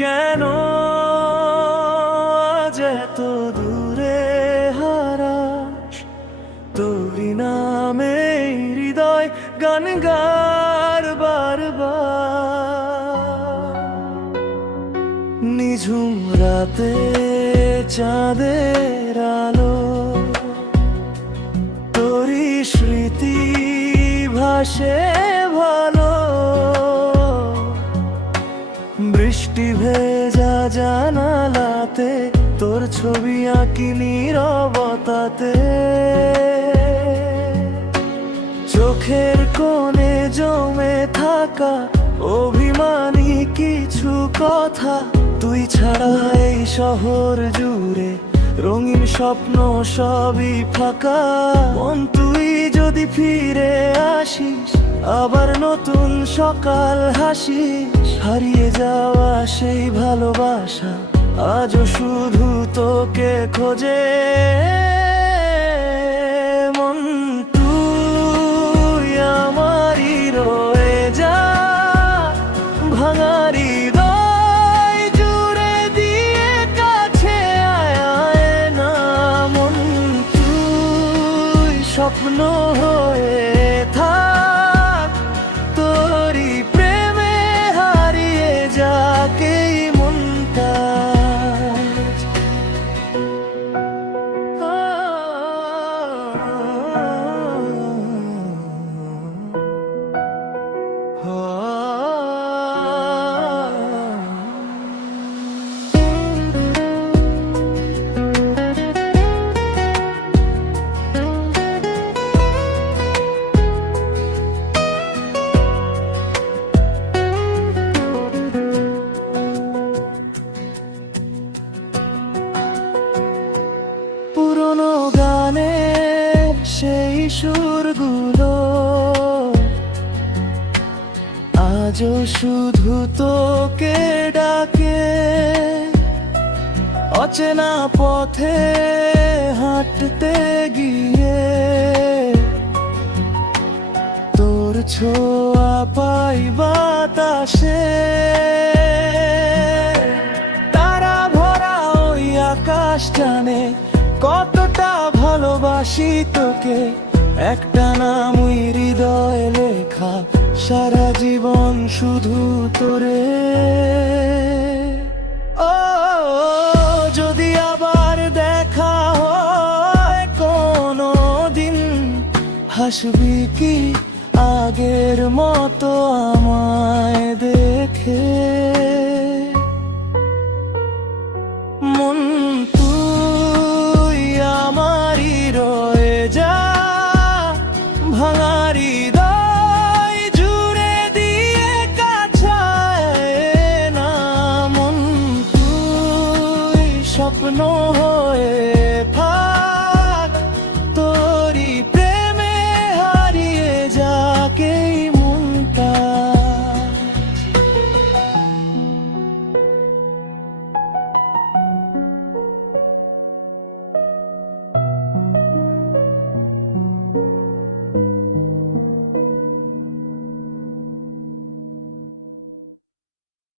কেন আজ এত দূরে হারাস? তোরি নামে হৃদয় গান গার বারবার। নিঝুম রাতে চাঁদের আলো, তোরি স্মৃতি ভাসে ভালো। বৃষ্টি ভেজা জানালাতে তোর ছবি আঁকি নীরবতাতে। চোখের কোণে জমে থাকা অভিমানী কিছু কথা, তুই ছাড়া এই শহর জুড়ে রঙিন স্বপ্ন সবই ফাঁকা। মন তুই যদি ফিরে আসিস, আবার নতুন সকাল হাসিস। হারিয়ে যাওয়া সেই ভালোবাসা আজও শুধু তোকে খোঁজে। মন তুই আমারই রয়ে যা, ভাঙা হৃদয় জুড়ে দিয়ে কাছে আয় না। মন তুই স্বপ্ন হয়ে থাক, তোরি প্রেমে হারিয়ে যাকে মনটা। পুরনো গানে সেই সুরগুলো আজও শুধু তোকে ডাকে। অচেনা পথে হাঁটতে গিয়ে তোর ছোঁয়া পাই বাতাসে। তারা ভরা ওই আকাশ জানে কতটা ভালোবাসি তোকে। একটা নাম ওই হৃদয়ে লেখা, সারা জীবন শুধু তোরে। ও যদি আবার দেখা হয় কোনো দিন, হাসবি কি আগের মতো আমায় দেখে?